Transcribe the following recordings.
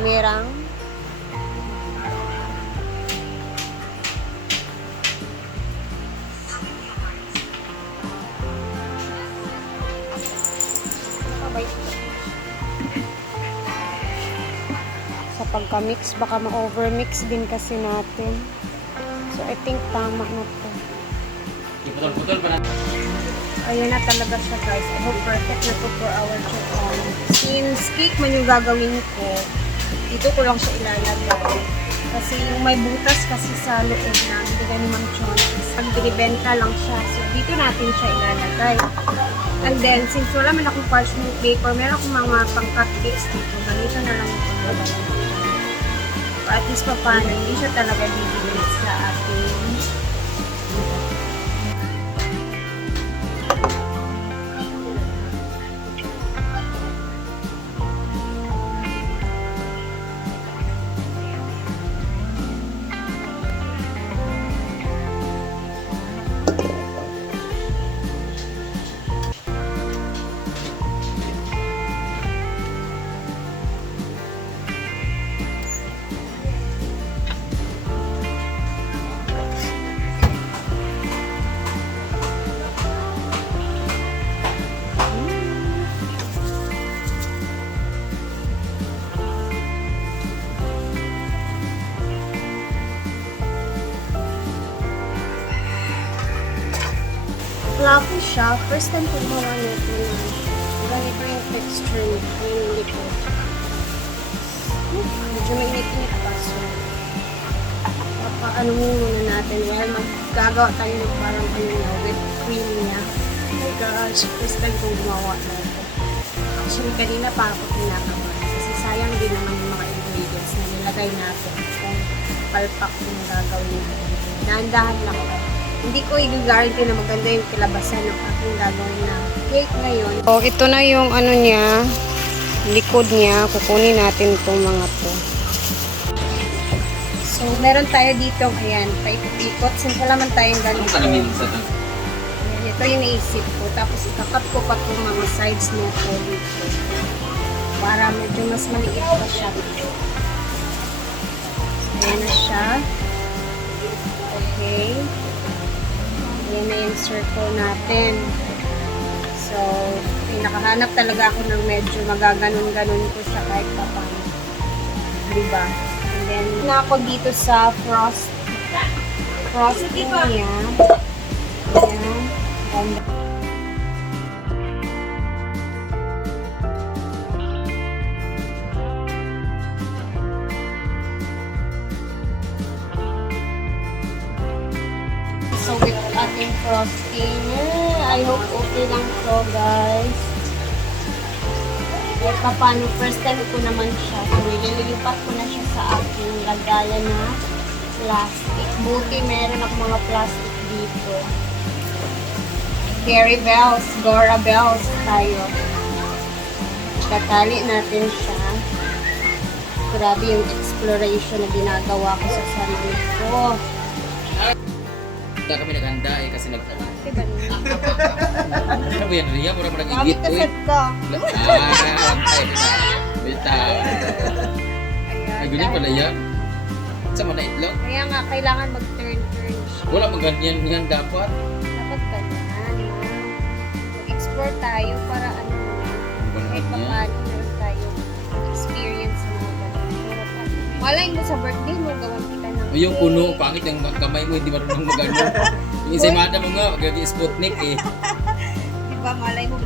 merang. Sa pagka-mix, baka ma-overmix din kasi natin. So, I think tama na to. Putol-putol pa na. Ayan na talaga siya, guys. I hope perfect na to for our chicken. Since cake man yung gagawin ko, dito ko lang siya ilalagay. Kasi yung may butas kasi sa loob na, hindi ganun mang choices. Pag-binibenta lang siya. So, dito natin siya ilalagay. And then, since wala man akong parchment paper, meron akong mga pang-cupcakes dito. Ganito na lang ito. At least pa paano, hindi siya talaga bibigit sa ating fluffy siya. First time ko gumawa nito na ganito yung texture nito, yung likod. Medyo mainit-init pa. So, papaano muna natin. Well, maggagawa tayo ng parang ano na, whipped cream niya. Oh my gosh, first time ko gumawa nito. Actually, kanina pa ako pinakabahan. Kasi sayang din naman yung mga ingredients na nilagay natin. Kung palpak yung gagawin natin. Dahan-dahan lang ako. Hindi ko i-guarantee na maganda yung kilabasan ng aking gagawin na cake ngayon. So, ito na yung ano niya, likod niya. Kukunin natin itong mga to. So, meron tayo dito, ayan, paikot-ikot. Since wala man tayong ganito. Ayan, ito yung naisip ko. Tapos, ikakat ko pa itong mga sides niya ko dito. Para medyo mas maliit pa siya. So, ayan na siya. Okay. Ayan na yung circle natin. So, nakahanap talaga ako ng medyo magaganon-ganon ko siya kahit pa paano. Diba? And then, na ako dito sa frosting niya. Ayan. And so, with ating frosting, I hope okay lang to, guys. Kahit pa paano, first time ko naman siya. So, nililipat ko na siya sa aking lagayan na plastic. Buti, meron ako mga plastic dito. Carry bells, Gora bells tayo. Tatali natin siya. Grabe yung exploration na ginagawa ko sa sarili ko. Hindi kami naghanda eh kasi Diba niya? Ano ba yan? Riya, mura Gamit nag-igit ka ko eh. set ka. Ay, bitaw. Ay, ganyan pala yan. Sa mga itlog? Kaya nga, kailangan mag-turn-turn siya. Wala maganyan yan dapat. Dapat ganyan. Mag-explore tayo para ano, kahit pa paano meron tayo experience sa mga ganun. Malay mo sa birthday mo, gawan kita ng O yung puno, pangit yung kamay mo, hindi marunong magano. Yung isa mata mo nga, gagi Sputnik eh. Diba, malay mo,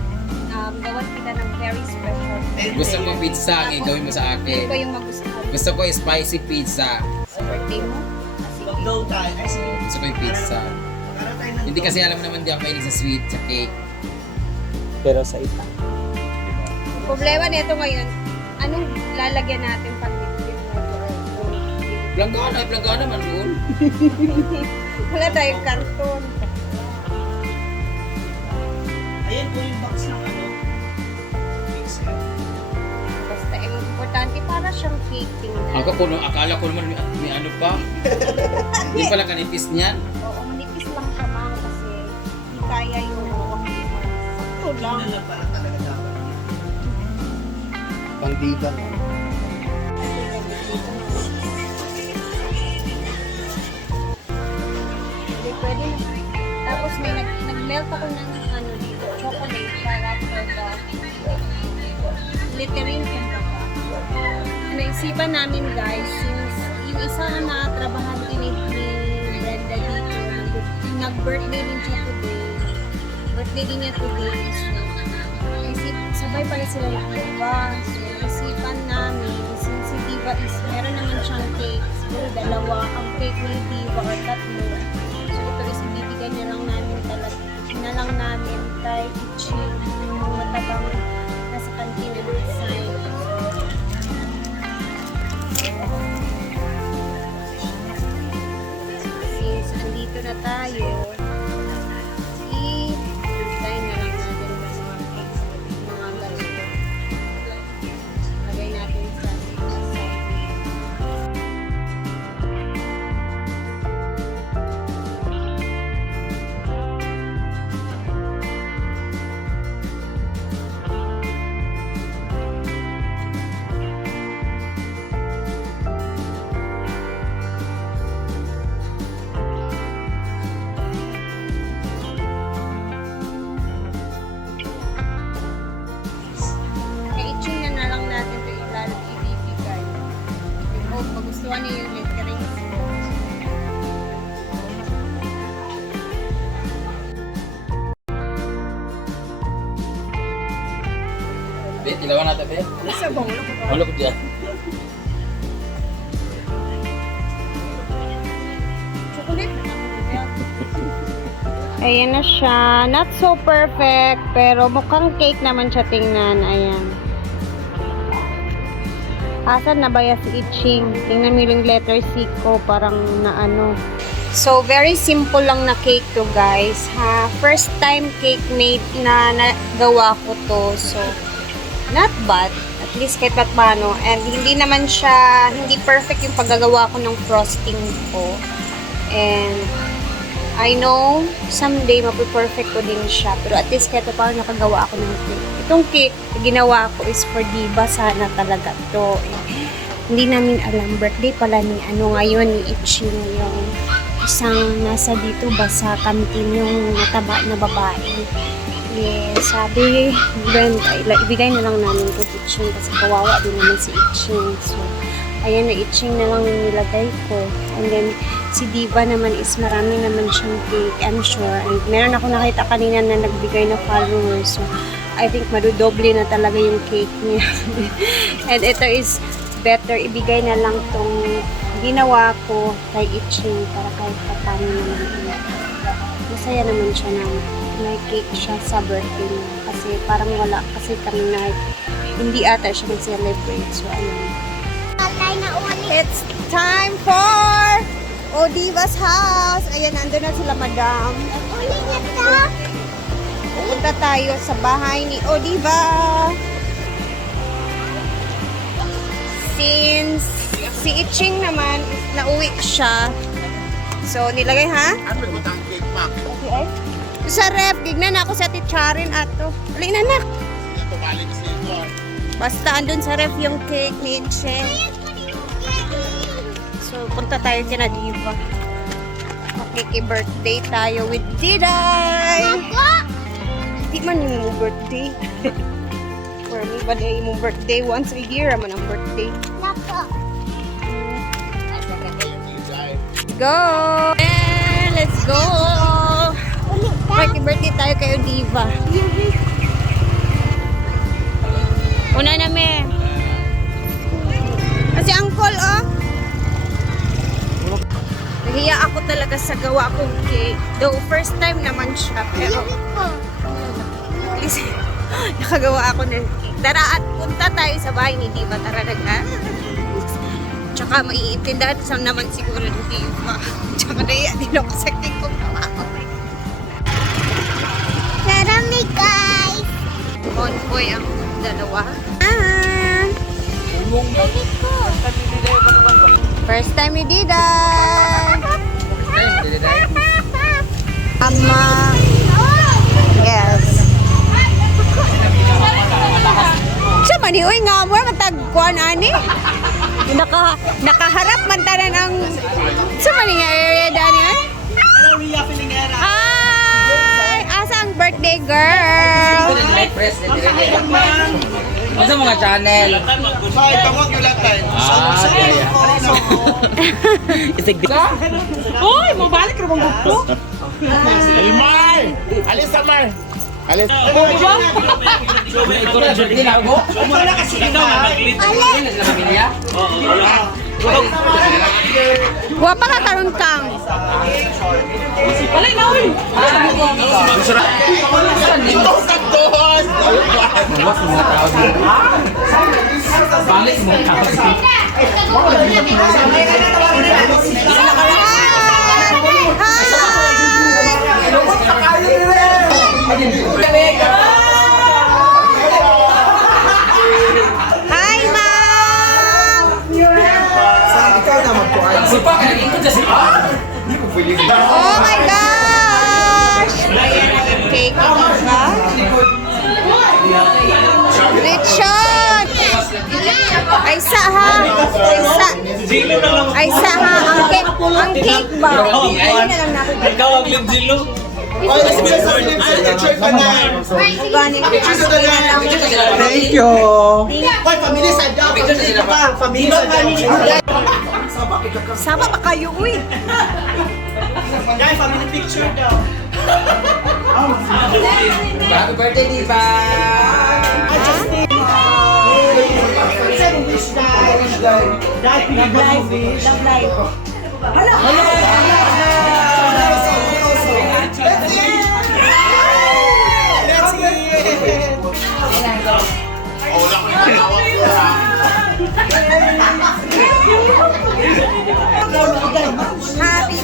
gawan kita ng very special. Gusto mo pizza, eh, gawin mo sa Hindi ko akin. yung magustuhan. Gusto ko yung spicy pizza. Sa birthday mo? Sige. Gusto ko yung pizza. Hindi kasi alam mo naman di ako mahilig sa sweet, sa cake. Pero sa ita. Ang problema nito ngayon, anong lalagyan natin pag liquid water? Planggana man doon. Wala tayong karton. Ayan po yung box ng ano. Mixer. Basta yung importante para siyang cake tingnan. Akala ko naman may ano pa. Hindi pala kanipis niyan. Oo, manipis lang siya mga kasi hindi kaya yung sakto lang. Ano lang pala talaga dapat. Pangdiba. dito. Hindi pwede na. Tapos may nag-melt ako ng ano dito, chocolate para for the glittering kumbaga. Naisipan namin guys, since yung isa na trabahante ni Brenda dito, nag-birthday din siya today. Birthday din niya today. So, sabay pala sila ng Diva. So, naisipan namin, since si Diva is, meron naman siyang cake. Siguro dalawa ang cake ni Diva or tatlo. So, ito is ibibigay na lang namin talaga. Na lang namin kay Ichi, yung matabang nasa kantina ng design. Since andito na tayo, i-design na lang natin kasi mga ganito. Lagay natin sa side. I-itching na lang natin ito ibibigay. I hope magustuhan niyo yung lettering. Be, tilawan natin, be. Isa ba? Wala ko dyan. Chocolate na ayan na siya. Not so perfect, pero mukhang cake naman siya tingnan. Ayan. Asan na ba yan si Iching? Tingnan mo yung letter C ko, parang na ano. So, very simple lang na cake to, guys. Ha? First time cake made na nagawa ko to. So, not bad. At least kahit pat paano. And hindi naman siya, hindi perfect yung paggagawa ko ng frosting ko. And I know, someday mapiperfect ko din siya. Pero at least kahit paano nakagawa ako ng cake. Itong cake, ginawa ko is for Diva. Sana talaga to. Hindi namin alam. Birthday pala ni ano ngayon, ni Iching. Yung isang nasa dito ba sa kantin yung mataba na babae. Sabi, Brenda, ibigay na lang namin kay Iching kasi kawawa din naman si Iching. So, ayan na, Iching na lang yung nilagay ko. And then, si Diva naman is marami naman siyang cake, I'm sure. And meron ako nakita kanina na nagbigay na followers. So, I think madudoble na talaga yung cake niya. And ito is better, ibigay na lang tong ginawa ko kay Iching para kahit paano naman. Masaya naman siya na may cake siya sa birthday niya. Kasi parang wala, kasi kami na hindi ata siya mag-celebrate. So, ayun. It's time for Diva's house. Ayan, nandun na sila, madam. Pupunta tayo sa bahay ni Diva. Since si Iching naman, nauwi siya. So, nilagay ha? Okay, ay. Sa ref, dignan na ako sa teacharin ato. Alin na, nak. Basta andun sa ref yung cake ni Iching. So, punta tayo kina Diva. Makiki-birthday tayo with Diday! Di man yung birthday. For me, ba day yung birthday? Once a year naman ang birthday. Go! And let's go! Birthday tayo kayo, Diva. Una na, me. Kasi uncle, oh. Nahiya ako talaga sa gawa kong cake. Though, first time naman siya. Pero, at least, nakagawa ako ng cake. Tara at punta tayo sa bahay ni Diva. Tara na ka. Tsaka maiintindihan sa naman siguro ni Diva. Tsaka nahiya din ako sa cake kong gawa ko. Tara me guys! Convoy ang dalawa. First time ni Diday! Ama! Yes! Siya man, uy nga mo, matagkuhan ani. Nakaharap man tanan ang sa maning area dani ay. Hello, Ria Filingera. Ay, asa ang birthday girl? May press na dire. Ano mga channel? Ay, tawag yung lahat. Kaya. Isig di ka? Oy, mabalik ra bang gusto? Mar! Alis sa Mar! Alis. Ito na birthday na ako. Wala kasi ikaw. Ano na pamilya? Wa pa ka karon kang. Walay na uy. Ito sa doon! Mawas mga tao dito. Balik mo tao dito. Hi, ma'am. Sipa ka naging sa sipa. Oh my gosh. Ayan ang cake, diba? Lechon. Ay sa ha. Ay sa ha. Ang cake ba? Hindi na lang natin. Ikaw ang Lingzilo. Thank you! Hoy, family side daw. Family side daw. Sama pa kayo, uy. Guys, family picture daw. Happy birthday, Diva! Happy birthday, Diva. Happy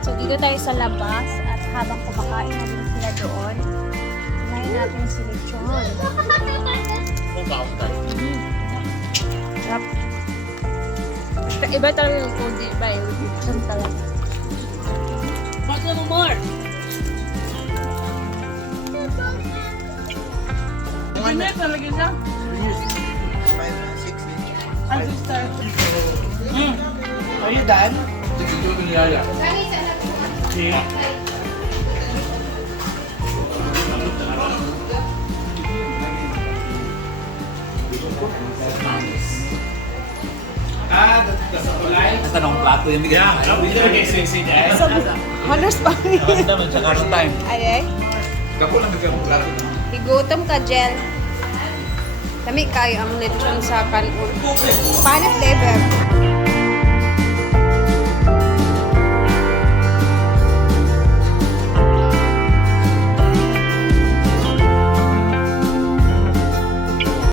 So dito tayo sa labas at habang kumakain natin sila doon, kumain natin si Lechon. Sarap. Iba talaga yung food, iba yung Lechon talaga. What's the more? Are you done? Ang tanong plato yung bigyan. Honors pa rin. Ay, Kapo lang bigyan mo plato. higutom ka, Jel. Kami kayo ang lechon sa kanon. Paano flavor?